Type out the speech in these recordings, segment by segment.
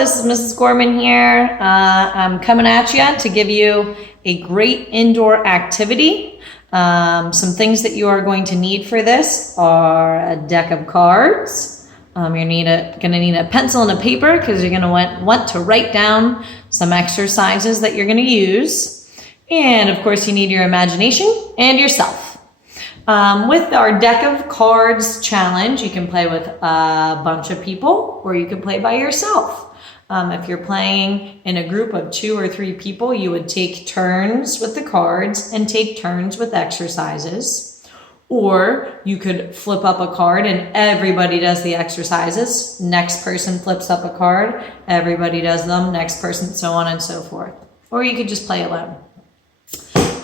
this is Mrs. Gorman here. I'm coming at you to give you a great indoor activity. Some things that you are going to need for this are a deck of cards. You're gonna need a pencil and a paper because you're gonna want to write down some exercises that you're gonna use. And of course you need your imagination and yourself. With our deck of cards challenge, you can play with a bunch of people or you can play by yourself. If you're playing in a group of 2 or 3 people, you would take turns with the cards and take turns with exercises. Or you could flip up a card and everybody does the exercises. Next person flips up a card, everybody does them, next person, so on and so forth. Or you could just play alone.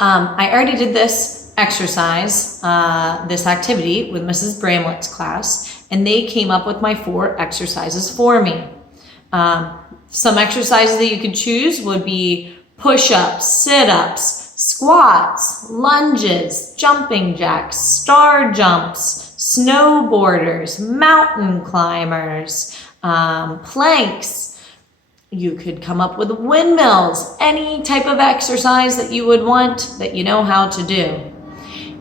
I already did this exercise, this activity with Mrs. Bramlett's class, and they came up with my 4 exercises for me. Some exercises that you could choose would be push-ups, sit-ups, squats, lunges, jumping jacks, star jumps, snowboarders, mountain climbers, planks. You could come up with windmills, any type of exercise that you would want that you know how to do.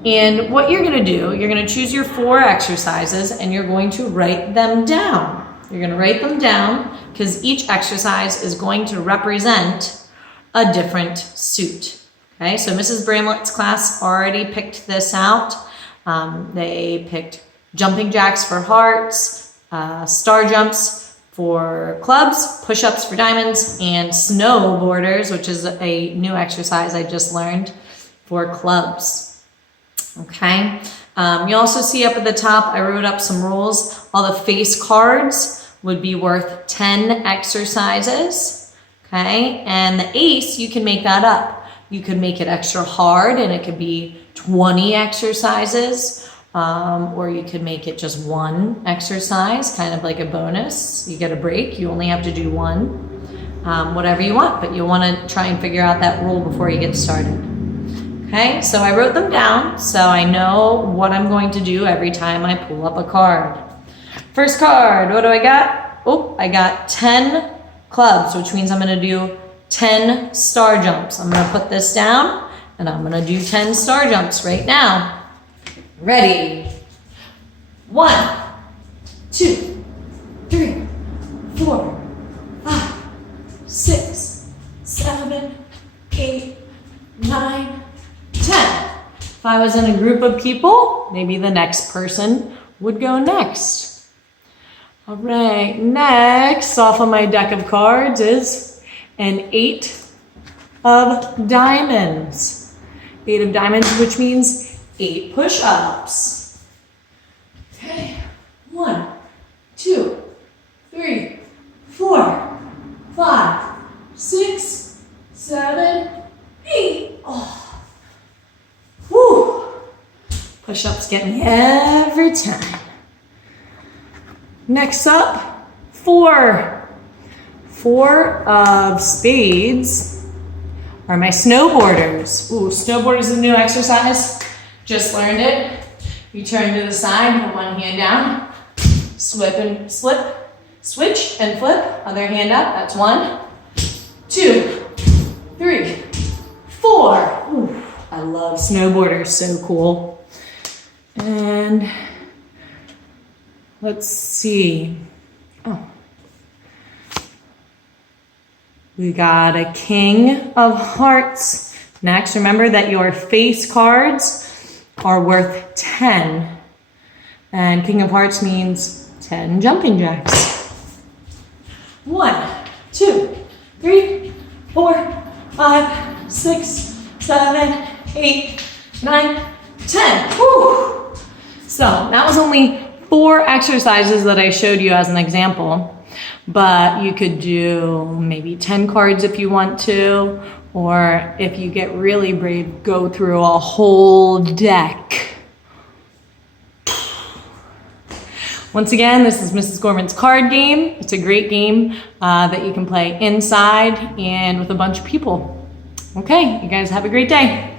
And what you're gonna do, you're gonna choose your 4 exercises and you're going to write them down. You're gonna write them down because each exercise is going to represent a different suit. Okay, so Mrs. Bramlett's class already picked this out. They picked jumping jacks for hearts, star jumps for clubs, push-ups for diamonds, and snowboarders, which is a new exercise I just learned, for clubs. Okay, you also see up at the top, I wrote up some rules. All the face cards would be worth 10 exercises, okay? And the ace, you can make that up. You could make it extra hard and it could be 20 exercises, or you could make it just 1 exercise, kind of like a bonus. You get a break, you only have to do 1, whatever you want, but you'll wanna try and figure out that rule before you get started. Okay, so I wrote them down so I know what I'm going to do every time I pull up a card. First card, what do I got? Oh, I got 10 clubs, which means I'm gonna do 10 star jumps. I'm gonna put this down and I'm gonna do 10 star jumps right now. Ready? 1, 2, 3, 4, 5, 6, 7, 8, 9, 10. If I was in a group of people, maybe the next person would go next. All right, next off of my deck of cards is an 8 of diamonds. 8 of diamonds, which means 8 push-ups. Okay, 1, 2, 3, 4, 5, 6, 7, 8. Oh. Woo! Push-ups get me every time. Next up, 4. 4 of spades are my snowboarders. Ooh, snowboarders is a new exercise. Just learned it. You turn to the side, put one hand down, switch and flip, other hand up, that's 1, 2, 3, 4. Ooh. I love snowboarders, so cool. And let's see. Oh, we got a king of hearts. Next, remember that your face cards are worth 10. And king of hearts means 10 jumping jacks. 1, 2, 3, 4, 5, 6, 7, 8, 9, 10. Woo! So that was only 4 exercises that I showed you as an example, but you could do maybe 10 cards if you want to, or if you get really brave, go through a whole deck. Once again, this is Mrs. Gorman's card game. It's a great game that you can play inside and with a bunch of people. Okay, you guys have a great day.